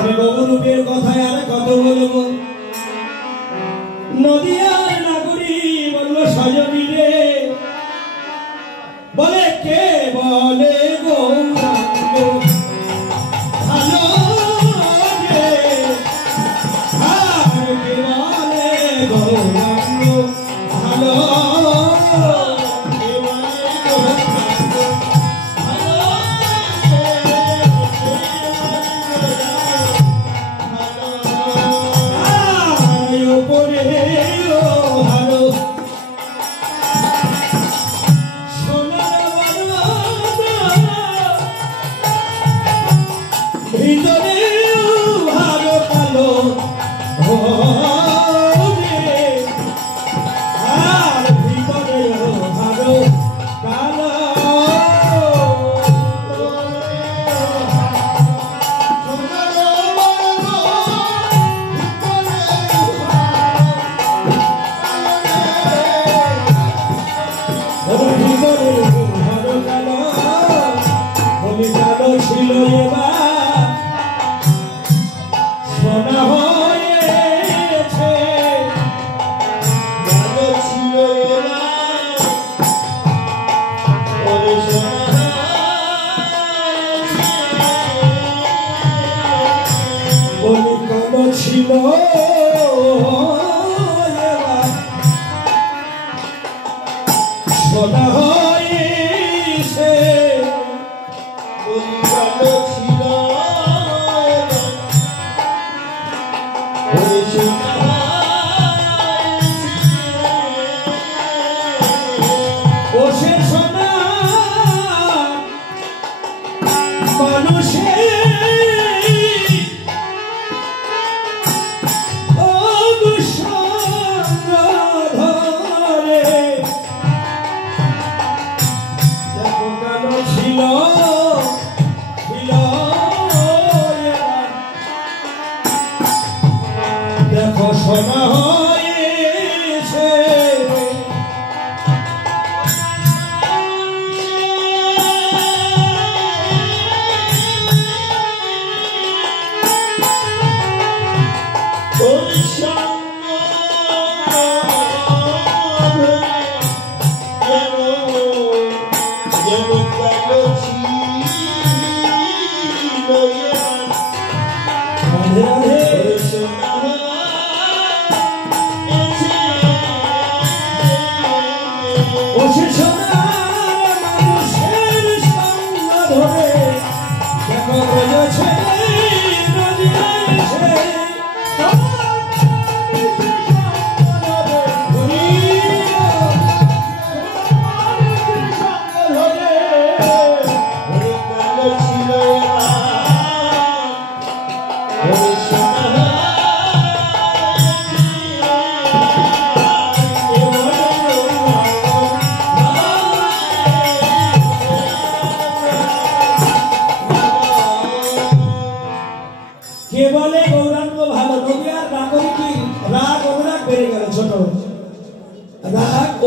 আমি বহুরূপের কথায় আর কত বলবো। নদিয়ার নাগরী বলল সজনী রে, বলে কে বলে গৌরাঙ্গ ভালো রে, আর কে বলে গৌরাঙ্গ ভালো।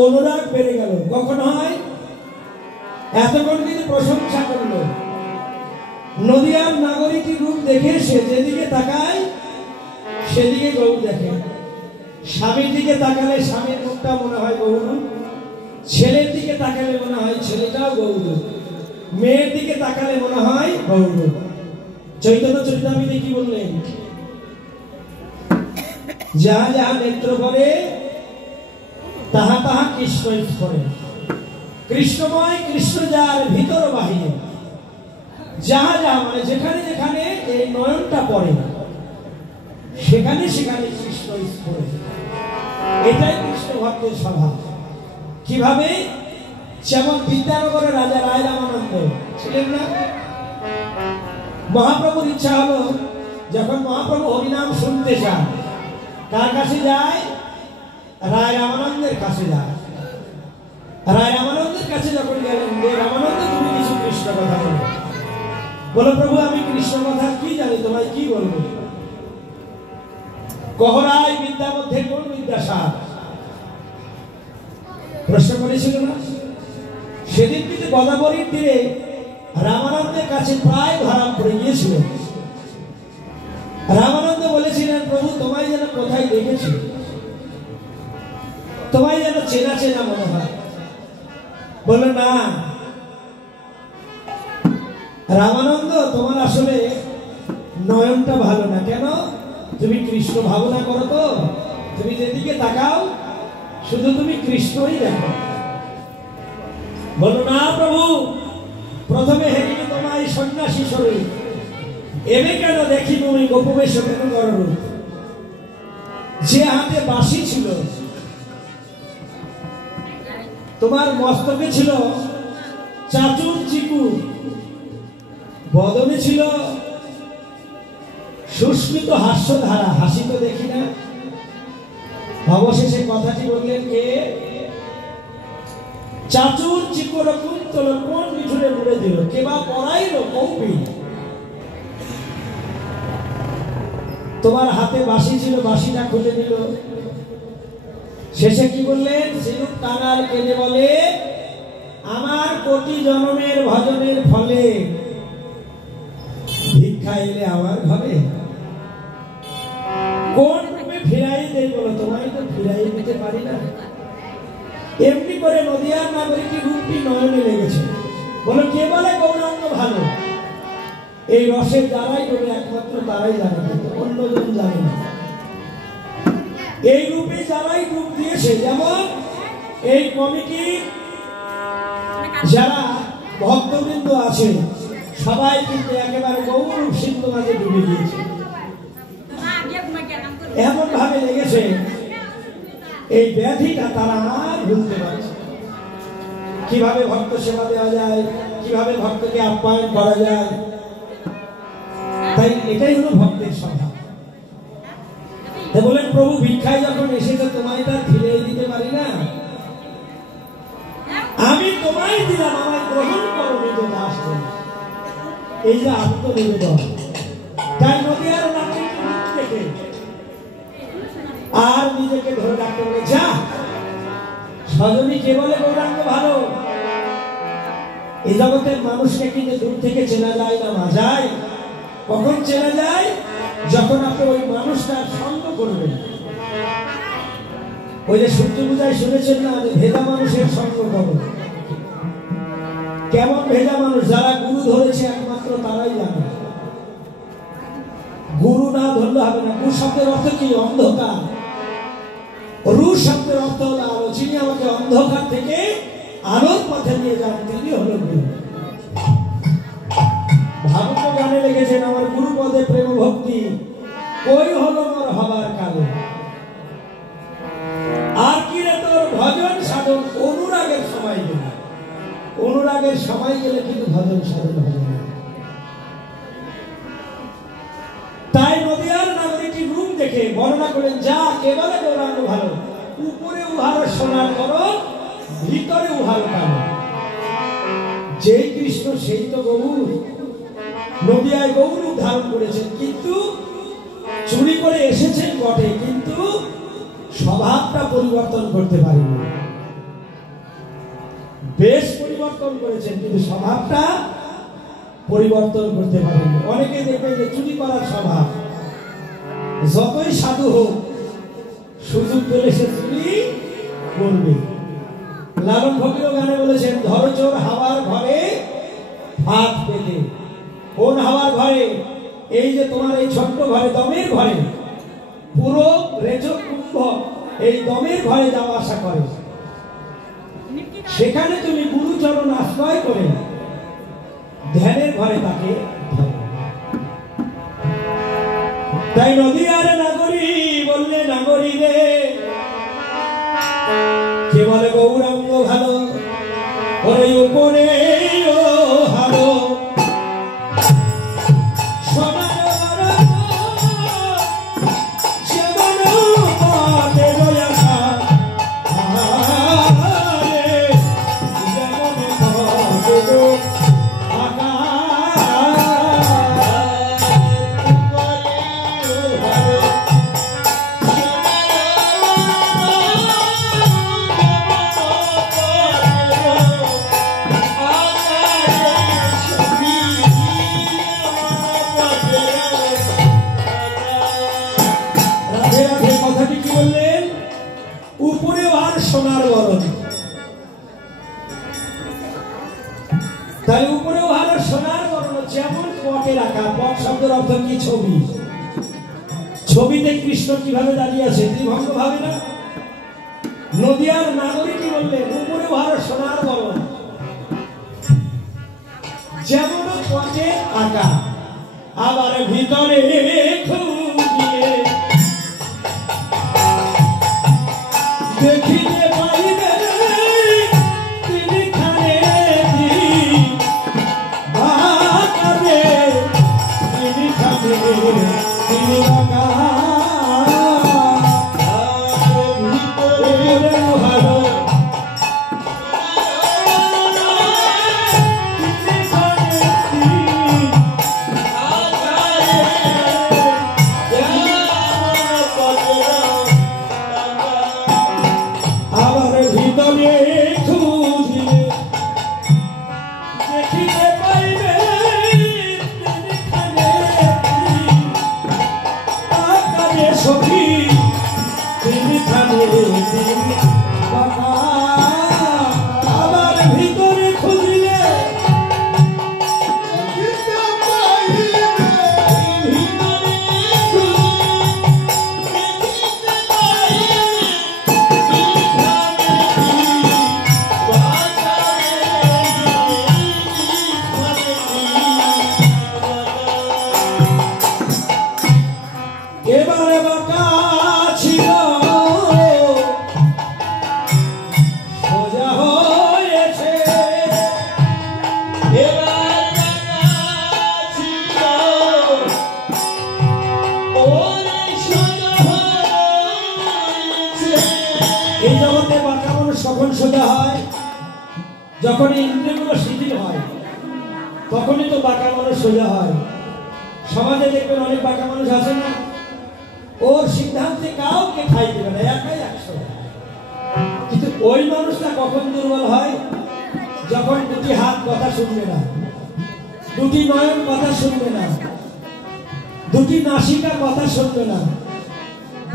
অনুরাগ বেড়ে গেল কখন হয়? এতক্ষণ কিন্তু প্রশংসা করলো। নদিয়ার নাগরিকী রূপ দেখে সে যেদিকে তাকায় সেদিকে গৌর দেখে। স্বামীর দিকে তাকালে স্বামীর মুখটা মনে হয় গৌর, ছেলের দিকে তাকালে মনে হয় ছেলেটাও গৌর, মেয়ের দিকে তাকালে মনে হয় গৌর। চৈতন্য চরিতামৃতে কি বললেন? যাহা যাহা নেত্র করে তাহা তাহা কৃষ্ণ করে। কৃষ্ণময় কৃষ্ণ যার ভিতর বাহিরে, যাহা যাহা মানে যেখানে যেখানে এই নয়নটা পড়ে সেখানে সেখানে কৃষ্ণ স্ফুরে। এটাই কৃষ্ণ ভক্তের স্বভাব। কিভাবে? যেমন বিদ্যানগরের রাজা রায় রামানন্দ ছিলেন না? মহাপ্রভুর ইচ্ছা হলো যখন মহাপ্রভু হরিনাম শুনতে চান কার কাছে যায়? রায় রামানন্দের কাছে যায়। রায় রামানন্দের কাছে যখন গেলেন, রামানন্দ তুমি কিছু কৃষ্ণ কথা বলো। বলো প্রভু আমি কৃষ্ণ কথা কি জানি, তোমায় কি বলবো? কহরাই বিদ্যা মধ্যে কোন বিদ্যাসার? প্রশ্ন করেছিল না? সেদিন কিন্তু গোদাবরীর তীরে রামানন্দের কাছে প্রায় ধরা পড়ে গিয়েছিল। রামানন্দ বলেছিলেন, প্রভু তোমায় যেন কোথায় দেখেছি, তোমায় যেন চেনা চেনা মনে হয়। বলল না রামানন্দ, তোমার আসলে নয়নটা ভালো না। কেন? তুমি কৃষ্ণ ভাবনা করো তো, তুমি যেদিকে তাকাও শুধু তুমি কৃষ্ণই দেখো। বলো না প্রভু, প্রথমে হেরিনি তোমায় সন্ন্যাসী স্বরূপ, এবে কেন দেখি তুমি গোপবেশ কেন করো। যে হাতে বাঁশি ছিল, তোমার মস্তকে ছিল চাচুর চিকু, বদনে ছিল সুস্মিত হাস্যধারা, হাসি তো দেখি না। অবশেষে কথাটি বললেন কে? চাচুর চিকুর কুন্তল কোন মিঠুরে মুড়ে দিল, কেবা পড়াইল কৌপি। তোমার হাতে বাঁশি ছিল, বাঁশিটা খুলে নিল। শেষে কি বললেন? সিলুক কানার কেঁদে বলে, আমার কোটি জন্মের ভজনের ফলে ভিক্ষা এলে আমার ঘরে। কোন রূপে ফিরাই দেই বলো? তোমায় তো ফিরাই দিতে পারি না। এমনি করে নদিয়ার নাগরিকী রূপটি নয়নে লেগেছে। বলো কে বলে গৌরাঙ্গ ভালো? এই রসের দ্বারাই বলে একমাত্র তারাই জানে, কিন্তু অন্যজন জানে না। এই রূপে যারাই রূপ দিয়েছে, যেমন এই কমিটির যারা ভক্তবৃন্দ আছে, সবাই কিন্তু একেবারে গৌরূপ সিন্ধু মাঝে ডুবে গিয়েছে। এমন ভাবে লেগেছে এই ব্যাধিটা তারা আর ভুলতে পারছে। কিভাবে ভক্ত সেবা দেওয়া যায়, কিভাবে ভক্তকে আপ্যায়ন করা যায়, তাই এটাই হলো ভক্তের স্বভাব। বলেন প্রভু ভিক্ষায় যখন এসেছে, তোমায় তার ফিরে দিতে পারি না। আমি তোমায় দিলাম, আমায় গ্রহণ করো নিজ দাস। এই যে আত্মনিবেদন, তাই নদিয়ার নামে দেখে আর নিজেকে ধরে রাখতে বলে, যা সজনী কে বলে গৌরাঙ্গ ভালো। এই জগতের মানুষকে কিন্তু দূর থেকে চেনা যায় না, মা যায়। কখন চেনা যায়? যখন আপনি ওই মানুষটার সঙ্গ করবেন। ওই যে সূর্য পূজায় শুনেছেন না, যে ভেজা মানুষের সঙ্গ করো। কেমন ভেজা মানুষ? যারা গুরু ধরেছে একমাত্র তারাই জানে। গুরু না ধরলে হবে না। গুরু শব্দের অর্থ কি? অন্ধকার। রু শব্দের অর্থ হলো আলো। যিনি আমাকে অন্ধকার থেকে আলোর পথে নিয়ে যান, তিনি হলো গুরু। ভাগবত গানে লিখেছেন, আমার গুরু পদে প্রেম ভক্তি কই হলো মোর হবার কালে। আর কি রে তোর ভজন সাধন অনুরাগের সময় গেলে। অনুরাগের সময় গেলে কিন্তু ভজন সাধন হবে না। তাই নদিয়ার নাগরিকী রূপ দেখে বর্ণনা করেন, যা কে বলে গৌরাঙ্গ ভালো। উপরে উহার সোনার করো, ভিতরে উহার কালো। যেই কৃষ্ণ সেই তো গৌর। নদিয়ায় গৌর ধারণ করেছেন, কিন্তু চুরি করে এসেছেন বটে, কিন্তু স্বভাবটা পরিবর্তন করতে পারেনি। বেশ পরিবর্তন করেছেন, কিন্তু স্বভাবটা পরিবর্তন করতে পারেনি। অনেকে দেখবেন যে চুরি করার স্বভাব, যতই সাধু হোক সুযোগ পেলে সে চুরি করবে। লালন ফকির গানে বলেছেন, ধরো চোর হাওয়ার ঘরে হাত পেতে। কোন হাওয়ার ঘরে? এই যে তোমার এই ছোট্ট ঘরে, দমের ঘরে। পুরো রেজক কুম্ভ এই দমের ঘরে যাওয়া আসা করে। সেখানে তুমি গুরুচরণ আশ্রয় করে ধ্যানের ঘরে তাকে। তাই নদিয়ার নাগরী বললে, নাগরী রে কে বলে গৌরাঙ্গ ভালো। ওরে উপরে ও হারো Ah পটের আঁকা। পট শব্দের অর্থ কি? ছবি। ছবিতে কৃষ্ণ কিভাবে দাঁড়িয়ে আছে? ত্রিভঙ্গ ভাবে না? নদিয়ার নাগরিকই বললেন উপরে ভারত সোনার বরণ, যেমন পটে আঁকা, আবার ভিতরে খুঁজিয়ে দেখিতে পাইবে তিনখানে বাঁকাবে, তিনখানে তিনি বাঁকা। যখন ইন্দ্রিয়গুলো শিথিল হয় তখনই তো বাঁকা মানুষ সোজা হয়। সমাজে দেখবেন অনেক বাঁকা মানুষ আছে না, ওর সিদ্ধান্তে কাউকে খাই দেবে না, একাই 100। কিন্তু ওই মানুষটা কখন দুর্বল হয়? যখন দুটি হাত কথা শুনবে না, দুটি নয়ন কথা শুনবে না, দুটি নাসিকা কথা শুনবে না,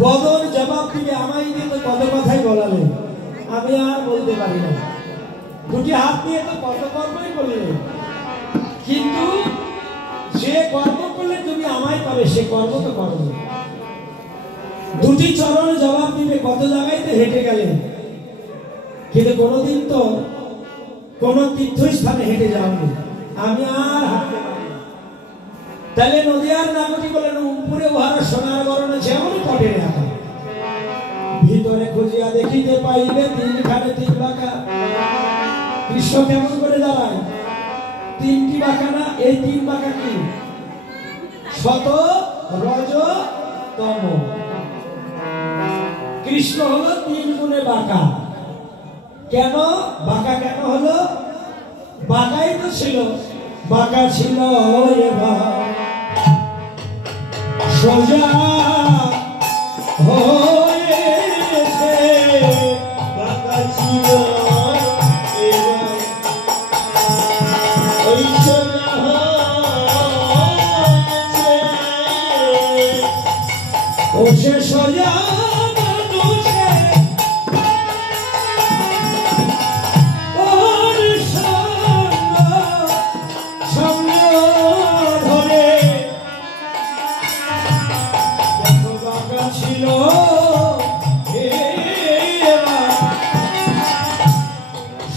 বদন জবাব দিবে আমায় দিয়ে তো কত কথাই বলালে, আমি আর বলতে পারি না। দুটি হাত দিয়ে তো কত কর্মই করলে, কিন্তু যে কর্ম করলে তুমি আমায় পাবে সে কর্ম তো করবে। দুটি চরণ জবাব দিবে, কত জায়গায় তো হেঁটে গেলেন, কিন্তু কোনোদিন তো কোন তীর্থস্থানে হেঁটে যাওনি, আমি আর হাঁটতে পারি। তাহলে নদিয়ার নাগরিক বলেন উপরে উহারা সোনার বরণ, যেমন পটের আঁকা, ভিতরে খুঁজিয়া দেখিতে পাইবে তিনখানে তিন বাঁকা। কৃষ্ণ কেমন করে দাঁড়ায়? তিনটি বাঁকা না? এই তিন বাঁকা কি? শত, রজ, তম। কৃষ্ণ হলো 3 গুণে বাঁকা। কেন বাঁকা? কেন হলো? বাঁকাই তো ছিল, বাঁকা ছিল এবার সোজা হয়েছে, বাঁকা ছিল ও সে সোজা মানুষে ওর সঙ্গ ধরে দেখো বাঁকা ছিল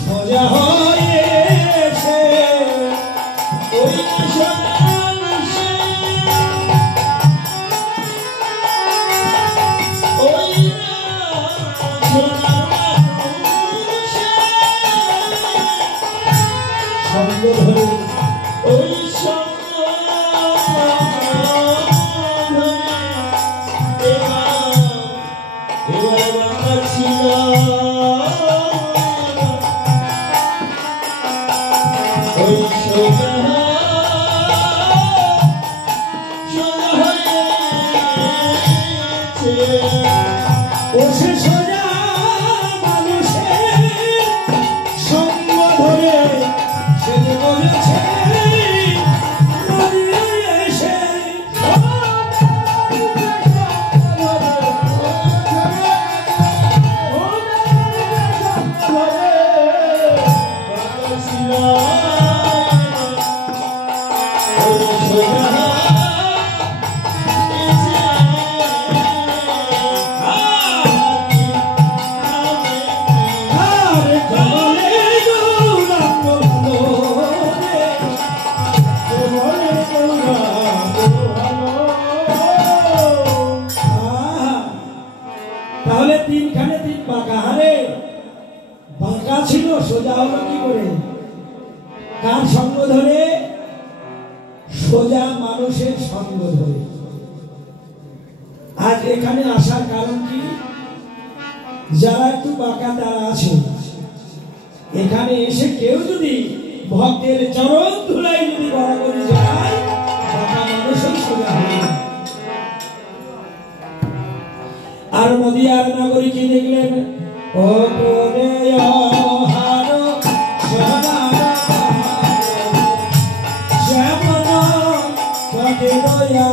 সোজা হয়েছে ওই সঙ্গ ধরে। আজ এখানে আসার কারণ কি? যারা একটু বাঁকা তারা আছে, এখানে এসে কেউ যদি ভক্তের চরণ ধুলাই যদি গড়াগড়ি যায়, বাঁকা মানুষই সোজা হয়ে যায়। আর নদিয়ার নাগরিকই দেখলেন, ও করে হারো সোনার যেমন পটে দয়া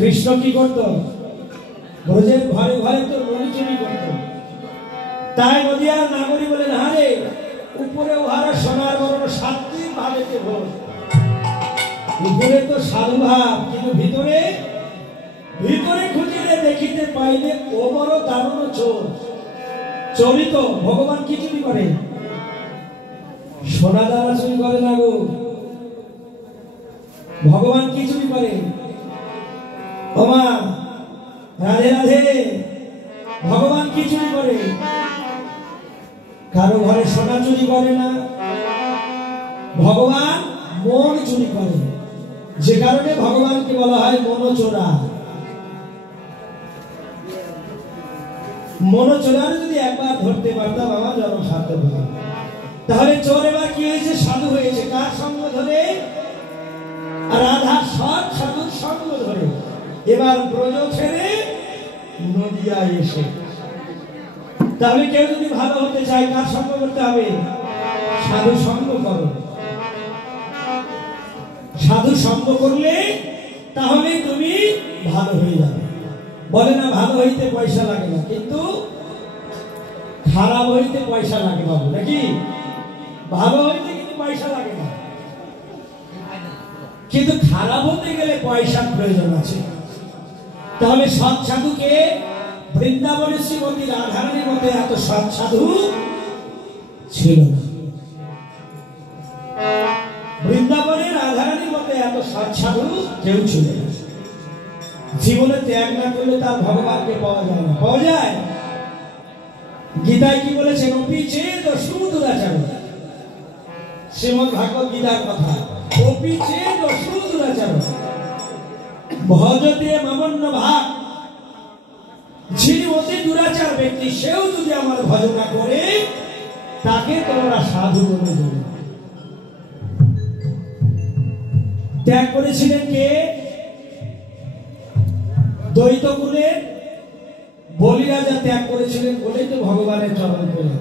কৃষ্ণ কি করত? ব্রজের ঘরে ঘরে তো মণি চুরি করত। তাই নদিয়ার নাগরিক বলেন, হারে উপরে ওহারা সোনার বরণ সাত্বিক ভাবেতে ভোর। উপরে তো সাধু ভাব, কিন্তু ভিতরে ভিতরে খুঁজিলে দেখিতে পাইবে ও বড় দারুণ চোর। চোরই তো ভগবান কি চুরি করে? সোনা দানা চুরি করে না গো। ভগবান কি চুরি করে? ওমা রাধে রাধে। ভগবান কি চুরি করে? কারো ঘরে সোনা চুরি করে না। ভগবান মন চুরি করে, যে কারণে ভগবানকে বলা হয় মনোচোরা। মনোচোরার যদি একবার ধরতে পারতাম আমার জন্ম সার্থক হতো। তাহলে চোর এবার কি হয়েছে? সাধু হয়েছে। কার সঙ্গ ধরে? রাধা সৎ সাধুর সঙ্গ ধরে এবার ব্রজ ছেড়ে নদিয়ায় এসে। তাহলে কেউ যদি ভালো হতে চায় কার সঙ্গ করতে হবে? সাধু সঙ্গ করো। সাধু সঙ্গ করলে তাহলে তুমি ভালো হয়ে যাবে। বলে না ভালো হইতে পয়সা লাগে না, কিন্তু খারাপ হইতে পয়সা লাগে বাবু, নাকি? ভালো হইতে কিন্তু পয়সা লাগে। কিন্তু খারাপ হতে গেলে পয়সার প্রয়োজন আছে। তাহলে সৎ সাধুকে বৃন্দাবনের শ্রীমতী রাধারানীর মতো এত সৎ সাধু ছিল না। বৃন্দাবনের রাধারানীর মতো এত সৎ সাধু কেউ ছিল না। জীবনে ত্যাগ না করলে তার ভগবানকে পাওয়া যায় না। পাওয়া যায়? গীতায় কি বলেছেন? অপি চেদ অসুদুরাচার। শ্রীমদ্ ভাগবত গীতার কথা। অপি চেদ অসুদুরাচার ভজতে মামন্য ভাগ। যিনি অতি দুরাচার ব্যক্তি, সেও যদি আমার ভজনা করে, তাকে তোমরা সাধু বলে দেবে। ত্যাগ করেছিলেন কে? দ্বৈতকুলের বলিরাজা ত্যাগ করেছিলেন বলেই তো ভগবানের চরণ পেলেন।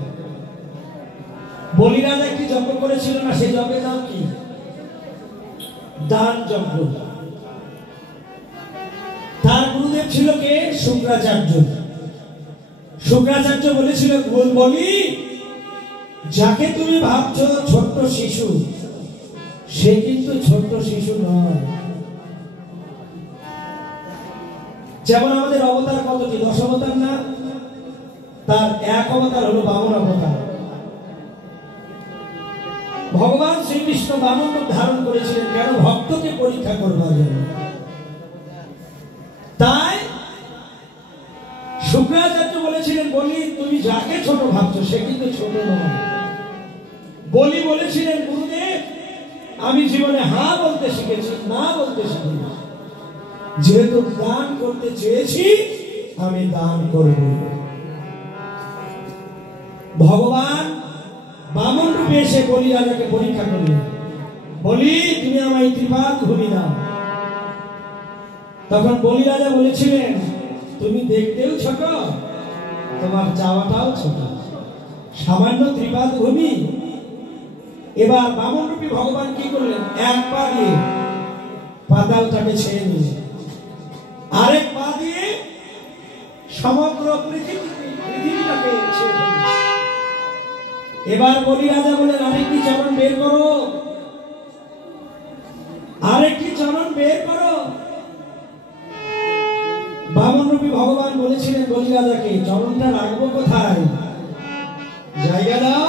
বলিরাজা একটি যজ্ঞ করেছিল না? সেই যজ্ঞের নাম কি? দান যজ্ঞ। তার গুরুদেব ছিল কে? শুক্রাচার্য। শুক্রাচার্য বলেছিল, বলি যাকে তুমি ভাবছো ছোট্ট শিশু, সে কিন্তু ছোট্ট শিশু নয়। যেমন আমাদের অবতার কতটি? 10 অবতার না? তার এক অবতার হলো বামন অবতার। ভগবান শ্রীকৃষ্ণ বামন রূপ ধারণ করেছিলেন কেন? ভক্তকে পরীক্ষা করবার জন্য। তাই শুক্রাচার্য বলেছিলেন, বলি তুমি যাকে ছোট ভাবছো সে কিন্তু ছোট নয়। বলি বলেছিলেন, গুরুদেব আমি জীবনে হ্যাঁ বলতে শিখেছি, না বলতে শিখিনি। যেহেতু দান করতে চেয়েছি, আমি দান করব। ভগবান বামন রূপে এসে বলি রাজাকে পরীক্ষা করলেন। বলি তুমি আমায় ত্রিপাদ ভূমি দাও। তখন বলি রাজা বলেছিলেন, তুমি দেখতেও ছোট, তোমার চাওয়াটাও ছোট, সামান্য ত্রিপাদ ভূমি। এবার বামন রূপী ভগবান কি করলেন? এক পা দিয়ে পাতালটাকে ছেড়ে নিলেন, আরেক পা দিয়ে সমগ্র পৃথিবীটাকে ছেড়ে দিলেন। এবার বলি রাজা বলেন, আরেকটি চরণ বের করো, আরেকটি চরণ বের করো। বামন রূপী ভগবান বলেছিলেন বলি রাজাকে, চরণটা রাখবো কোথায়? জায়গা দাও।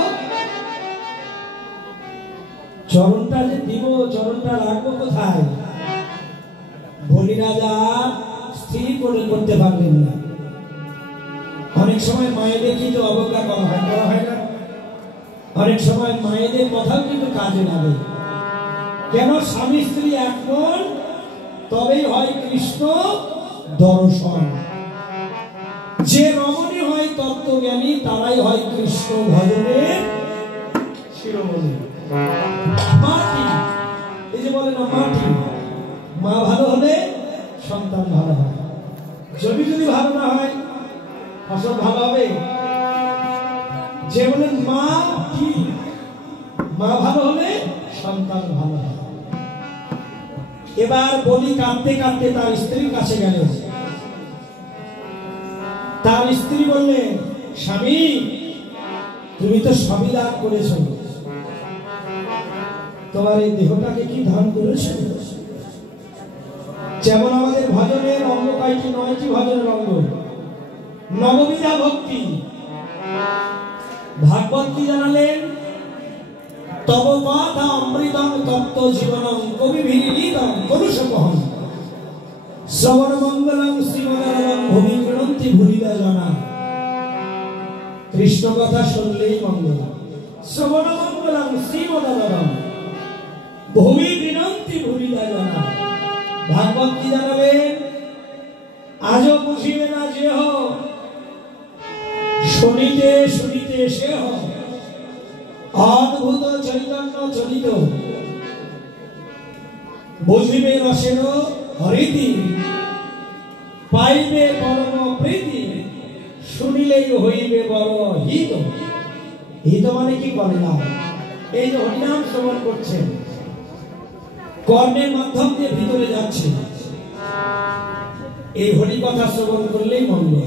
চরণটা যে দিব, চরণটা রাখবো কোথায়? বলি রাজা স্থির করে করতে পারলেন না। অনেক সময় মায়েদের কিন্তু অবজ্ঞা করা হয় না? অনেক সময় মায়েদের কথাও কিন্তু কাজে লাগে। কেন? স্বামী স্ত্রী এক মন, তবেই হয় কৃষ্ণ দর্শন। যে রমণী হয় তত্ত্বজ্ঞানী, তারাই হয় কৃষ্ণ ভজনের শিরোমণি। মাটি, এই যে বলে না মাটি, মা ভালো হলে সন্তান ভালো হয়। জমি যদি ভালো না হয়, ফসল ভালো হবে? যে বলেন মা কি, মা ভালো হলে সন্তান ভালো হয়। এবার বলি কাঁদতে কাঁদতে তার স্ত্রীর কাছে গেল। তার স্ত্রী বললেন, স্বামী তুমি তো সবই দান করেছ, তোমার এই দেহটাকে কি দান করেছ? যেমন আমাদের ভজনের অঙ্গ কয়টি? 9টি ভজনের অঙ্গ, নববিধা ভক্তি। ভাগবত কি জানালেন? তব কথা অমৃতম তত্ত্ব জীবনম কবিভিনীতম কলুষপহম শ্রবণ মঙ্গলম শ্রীমদানন্দম ভূমি গৃণন্তি ভুলিদা জনা। কৃষ্ণ কথা শুনলেই মঙ্গল। শ্রবণ মঙ্গলম শ্রীমদানন্দম ভূমি গৃণন্তি ভুলিদা জনা। ভাগবত কি জানালেন? আজও বুঝিবে না যে হোক, শুনিতে শুনিতে সে হোক, অদ্ভুত চৈতন্য চলিত, বুঝিবে রসের হরিতি, পাইবে পরম প্রীতি, শুনিলেই হইবে বড় হিত। হিত মানে কি? কল্যাণ। এই যে হরিনাম শ্রবণ করছেন, কর্মের মাধ্যম দিয়ে ভিতরে যাচ্ছে, এই হরি কথা শ্রবণ করলেই মঙ্গল।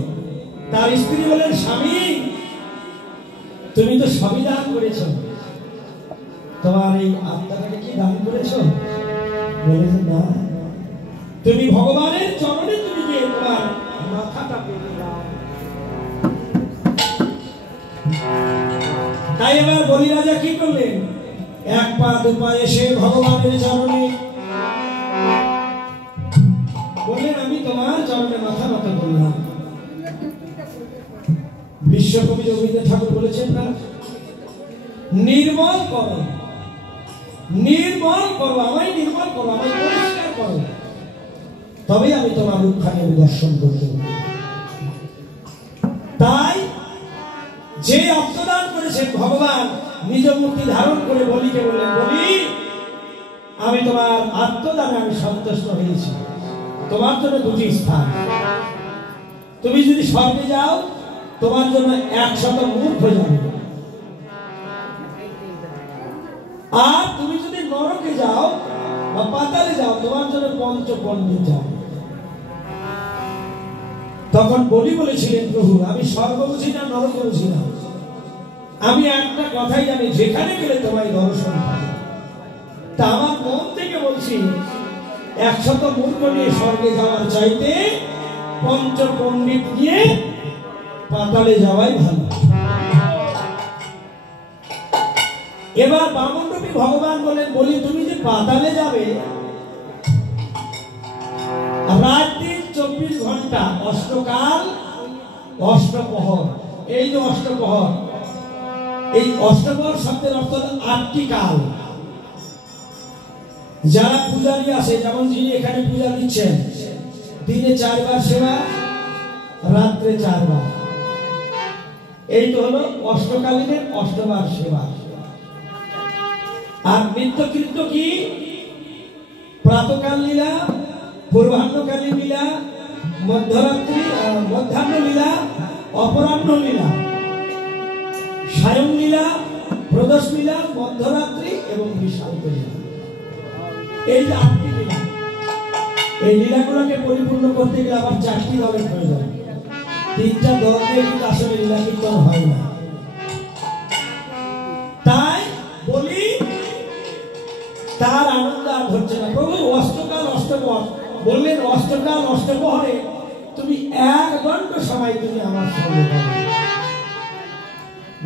তার স্ত্রী বলেন, স্বামী তুমি তো সবই দান করেছ, তোমার এই আত্মাটাকে কি দান করেছ? বলেছে না, তুমি ভগবানের চরণে তুমি গিয়ে তোমার মাথাটা পেতে দাও। তাই এবার বলি রাজা কি করলেন, এক পা দু পা এসে ভগবানের চরণে বললেন, আমি তোমার চরণে মাথা নত করলাম। বিশ্বকবি রবীন্দ্রনাথ ঠাকুর বলেছেন না, নির্মল করো, নির্মল করো, আমায় নির্মল করো, আমায় পরিষ্কার করো, তবে আমি তোমার রূপখানি আমি দর্শন করতে। তাই যে অর্থদান করেছেন ভগবান নিজ মূর্তি ধারণ করে বলিকে বললেন, বলি আমি তোমার আত্মদানে আমি সন্তুষ্ট হয়েছি, তোমার জন্য দুটি স্থান, তুমি যদি স্বর্গে যাও তোমার জন্য 100 মূর্খ যাবে, আর তুমি যদি নরকে যাও বা পাতালে যাও তোমার জন্য 5 পণ্ডিত যাবে। তখন বলি বলেছিলেন, প্রভু আমি স্বর্গ বুঝি না নরক বুঝি না, আমি একটা কথাই জানি, যেখানে গেলে তোমায় দর্শন পাবে। তা আমার মন থেকে বলছি 100 মূর্খ নিয়ে স্বর্গে যাওয়ার চাইতে 5 পণ্ডিত নিয়ে পাতালে যাওয়াই ভালো। এবার বামনরূপী ভগবান বলেন, বলি তুমি যে পাতালে যাবে, রাত দিন 24 ঘন্টা, অষ্টকাল অষ্টপ্রহর, এই যে অষ্টপ্রহর, এই অষ্টপ্রহর শব্দের অর্থ 8টি কাল। যারা পূজারী আছে, যেমন যিনি এখানে পূজা দিচ্ছেন, দিনে 4 বার সেবা, রাত্রে 4 বার, এই তো হলো অষ্টকালীনের 8 বার সেবা। আর নিত্যকৃত্য কি, প্রাতকাল লীলা, পূর্বাহ্নকালীন লীলা, মধ্যরাত্রি মধ্যাহ্ন লীলা, অপরাহ্ন লীলা, সায়ং লীলা, প্রদোষ লীলা, মধ্যরাত্রি এবং বিশান্ত লীলা, এই যে 8টি লীলা। এই লীলাগুলোকে পরিপূর্ণ করতে গেলে আবার 4টি দলের প্রয়োজন, 3টা দল দিয়ে কিন্তু আসলে লীলা কীর্তন হয় না। তাই বলি তার আনন্দ আর ধরছে না। প্রভু অষ্টকাল অষ্টপ্রহর বললেন, অষ্টকাল অষ্টপ্রহরে তুমি 1 ঘন্টা সময় তুমি আমার সঙ্গে পাবে।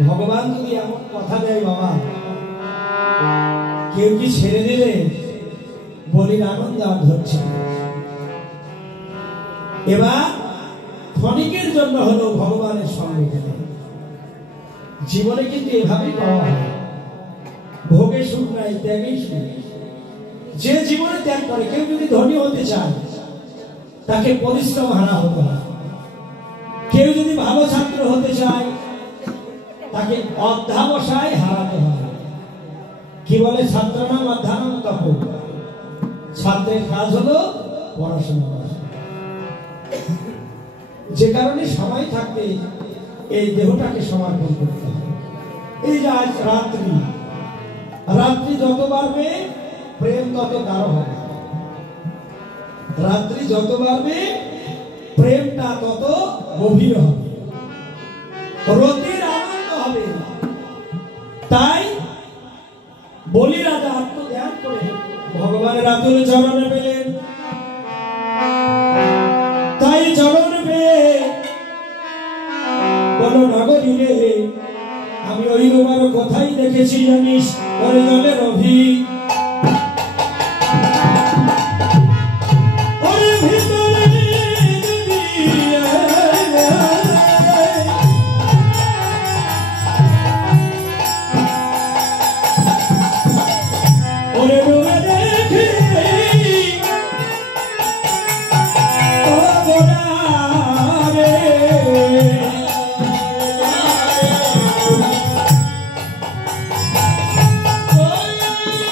ভগবান যদি এমন কথা দেয়, বাবা কেউ কি ছেড়ে দেবে? বলির আনন্দ আর ধরছে না। এবার ক্ষণিকের জন্য হলো ভগবানের সঙ্গে গেলে, জীবনে কিন্তু এভাবেই পাওয়া হয়, ভোগে সুখ নাই, ত্যাগেই সুখ। যে জীবনে ত্যাগ করে, কেউ যদি ধনী হতে চায় তাকে পরিশ্রম হারা হতে হয়, কেউ যদি ভালো ছাত্র হতে চায় তাকে অধ্যাবসায় হারাতে হয়। কি বলে, ছাত্রানাম অধ্যানাম তপ, ছাত্রের কাজ হলো পড়াশোনা করা। যে কারণে সময় থাকতে এই দেহটাকে সমর্পণ করতে হবে। এই যে আজ রাত্রি, রাত্রি যত বাড়বে প্রেম তত গাঢ় হবে, রাত্রি যত বাড়বে প্রেমটা তত গভীর হবে, রতির আনন্দ হবে। তাই বলি রাজা আত্মধ্যান করে ভগবানের আতুল চরণে পেলেন। তাই চরণ পেয়ে বলো, নগরী রে আমি ওই রোমার কোথায় দেখেছি জানিস, ওরে জলের অভি, ওরে ভিতরে ওরে ডুবে দেখে ও গোরা রে, Oh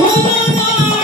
হলো না